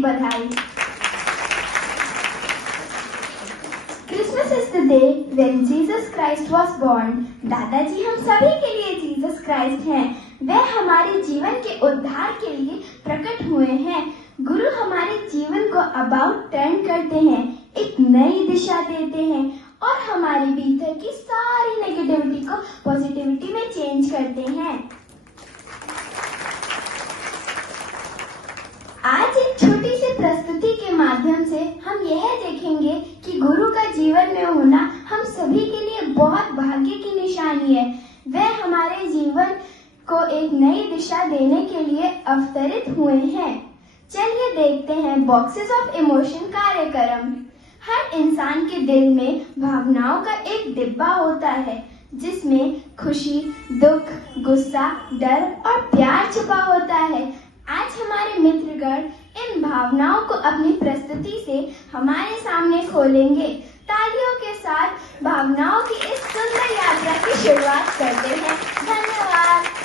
हार्दिक बधाई। Christmas is the day when Jesus Christ was born. दादाजी हम सभी के लिए जीसस क्राइस्ट हैं। वह हमारे जीवन के उद्धार के लिए प्रकट हुए हैं। गुरु हमारे जीवन को अबाउट टर्न करते हैं, एक नई दिशा देते हैं और हमारे भीतर की सारी नेगेटिविटी को पॉजिटिविटी में चेंज करते हैं। आज एक छोटी सी प्रस्तुति के माध्यम से हम यह देखेंगे कि गुरु का जीवन में होना हम सभी के लिए बहुत भाग्य की निशानी है। वह हमारे जीवन को एक नई दिशा देने के लिए अवतरित हुए हैं। चलिए देखते हैं बॉक्सेस ऑफ इमोशन कार्यक्रम। हर इंसान के दिल में भावनाओं का एक डिब्बा होता है जिसमें खुशी, दुख, गुस्सा, डर और प्यार छुपा होता है। आज हमारे मित्रगण इन भावनाओं को अपनी प्रस्तुति से हमारे सामने खोलेंगे। तालियों के साथ भावनाओं की इस सुंदर यात्रा की शुरुआत करते हैं। धन्यवाद।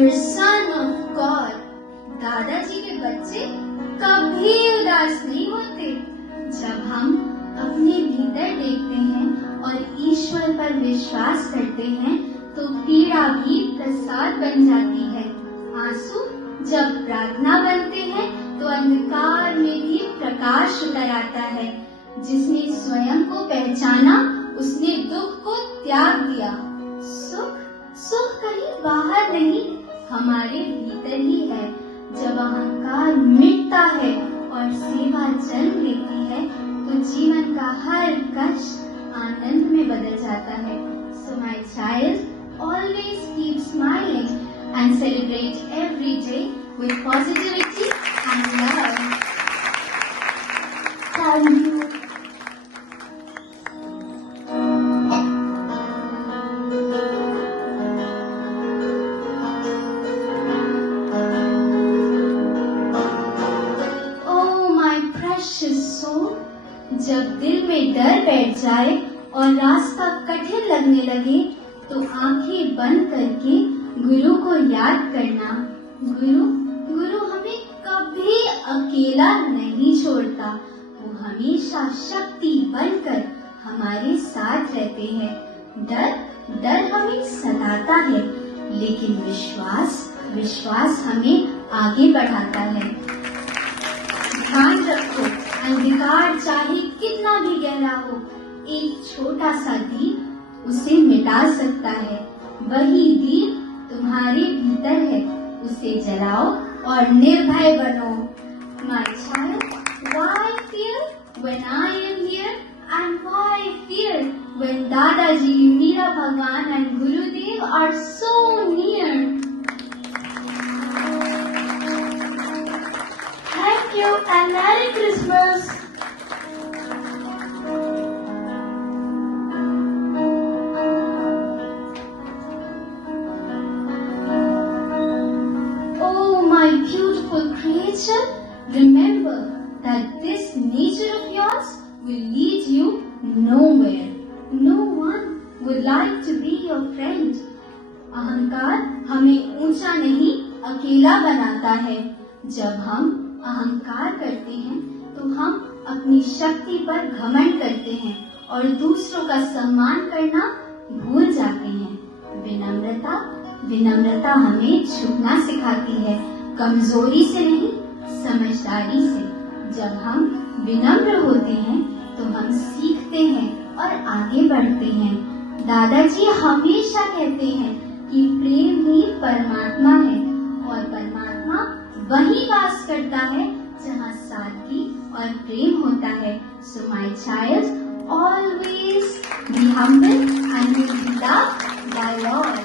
Your son of God। दादाजी के बच्चे कभी उदास नहीं होते। जब हम अपने भीतर देखते हैं और ईश्वर पर विश्वास करते हैं तो पीड़ा भी प्रसाद बन जाती है। आंसू जब प्रार्थना बनते हैं तो अंधकार में भी प्रकाश उतर आता है। जिसने स्वयं को पहचाना उसने दुख को त्याग दिया। सुख कहीं बाहर नहीं, हमारे भीतर ही है। जब अहंकार मिटता है और सेवा जन्म लेती है तो जीवन का हर कष्ट आनंद में बदल जाता है। So my child, always keep smiling and celebrate every day with positivity and love. Thank you. जब दिल में डर बैठ जाए और रास्ता कठिन लगने लगे तो आंखें बंद करके गुरु को याद करना। गुरु हमें कभी अकेला नहीं छोड़ता। वो हमेशा शक्ति बनकर हमारे साथ रहते हैं। डर हमें सताता है, लेकिन विश्वास हमें आगे बढ़ाता है। ध्यान रखो, अंधकार चाहे कितना भी गहरा हो, एक छोटा सा दीप उसे मिटा सकता है। वही दीप तुम्हारे भीतर है, उसे जलाओ और निर्भय बनो। My child, why fear when I am here? And why fear when Dadaji, Meera Bhagwan and Gurudev are so near? Thank you and Merry Christmas. Oh, my beautiful creature, remember that this nature of yours will lead you nowhere. No one would like to be your friend. अहंकार हमें ऊंचा नहीं, अकेला बनाता है। जब हम अहंकार करते हैं तो हम अपनी शक्ति पर घमंड करते हैं और दूसरों का सम्मान करना भूल जाते हैं। विनम्रता हमें झुकना सिखाती है, कमजोरी से नहीं, समझदारी से। जब हम विनम्र होते हैं तो हम सीखते हैं और आगे बढ़ते हैं। दादाजी हमेशा कहते हैं कि प्रेम ही परमात्मा है और परमात्मा वहीं वास करता है जहाँ सादगी और प्रेम होता है। So my child, always be humble and be loved by all.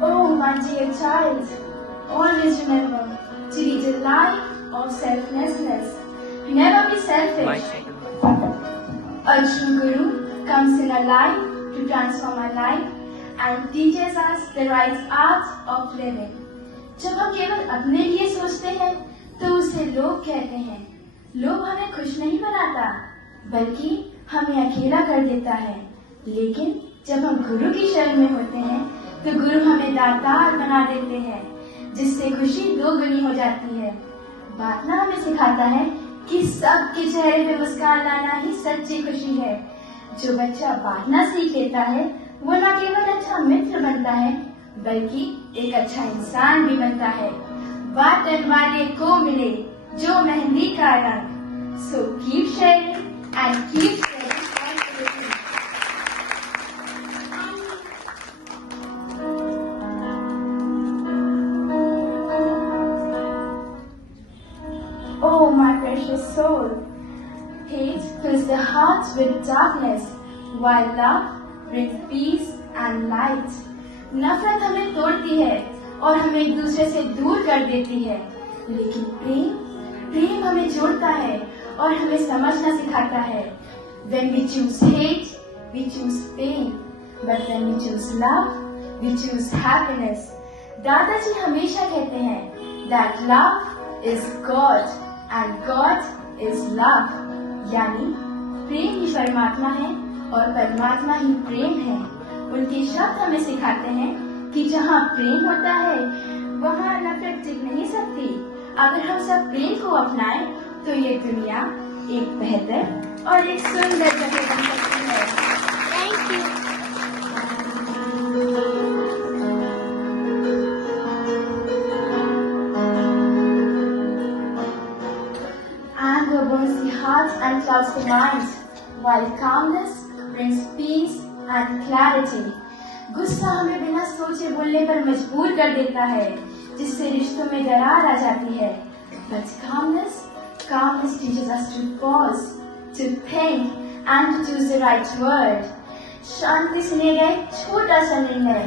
Oh, my dear child, always remember to lead a life of selflessness. Never be selfish. A true guru comes in our life to transform our life and teaches us the right art of living. जब हम केवल अपने लिए सोचते हैं तो उसे लोभ कहते हैं। लोभ हमें खुश नहीं बनाता, बल्कि हमें अकेला कर देता है। लेकिन जब हम गुरु की शरण में होते हैं तो गुरु हमें दातार बना देते हैं, जिससे खुशी दोगुनी हो जाती है। बातना हमें सिखाता है कि सबके चेहरे पे मुस्कान लाना ही सच्ची खुशी है। जो बच्चा बांटना सीख लेता है वो न केवल अच्छा मित्र बनता है, बल्कि एक अच्छा इंसान भी बनता है। बांटने वाले को मिले जो मेहंदी का रंग। So keep sharing and keep sharing. Oh, my precious soul, hate fills the heart with darkness, while love brings peace and light. नफरत हमें तोड़ती है और हमें एक दूसरे से दूर कर देती है, लेकिन प्रेम हमें जोड़ता है और हमें समझना सिखाता है। When we choose hate, we choose pain, but when we choose love, we choose happiness. दादाजी हमेशा कहते हैं that love is God and God is love. यानी प्रेम ही परमात्मा है और परमात्मा ही प्रेम है। उनके शब्द हमें सिखाते हैं कि जहाँ प्रेम होता है वहाँ नफरत टिक नहीं सकती। अगर हम सब प्रेम को अपनाएं तो ये दुनिया एक बेहतर और एक सुंदर जगह बन सकती है। Thank you. Anger burns the heart and clouds the mind, while calmness brings peace and clarity. गुस्सा हमें बिना सोचे बोलने पर मजबूर कर देता है, जिससे रिश्तों में दरार आ जाती है। But calmness teaches us to pause, to think, and to choose the right word. शांति से लिए गए छोटा सा निर्णय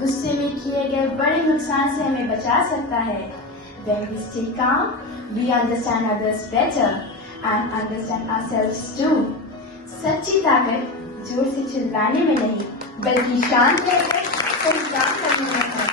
गुस्से में किए गए बड़े नुकसान से हमें बचा सकता है। When we stay calm, we understand others better and understand ourselves too. सच्ची ताकत जोर से चिल्लाने में नहीं, बल्कि शांत रहकर सही काम करने में है।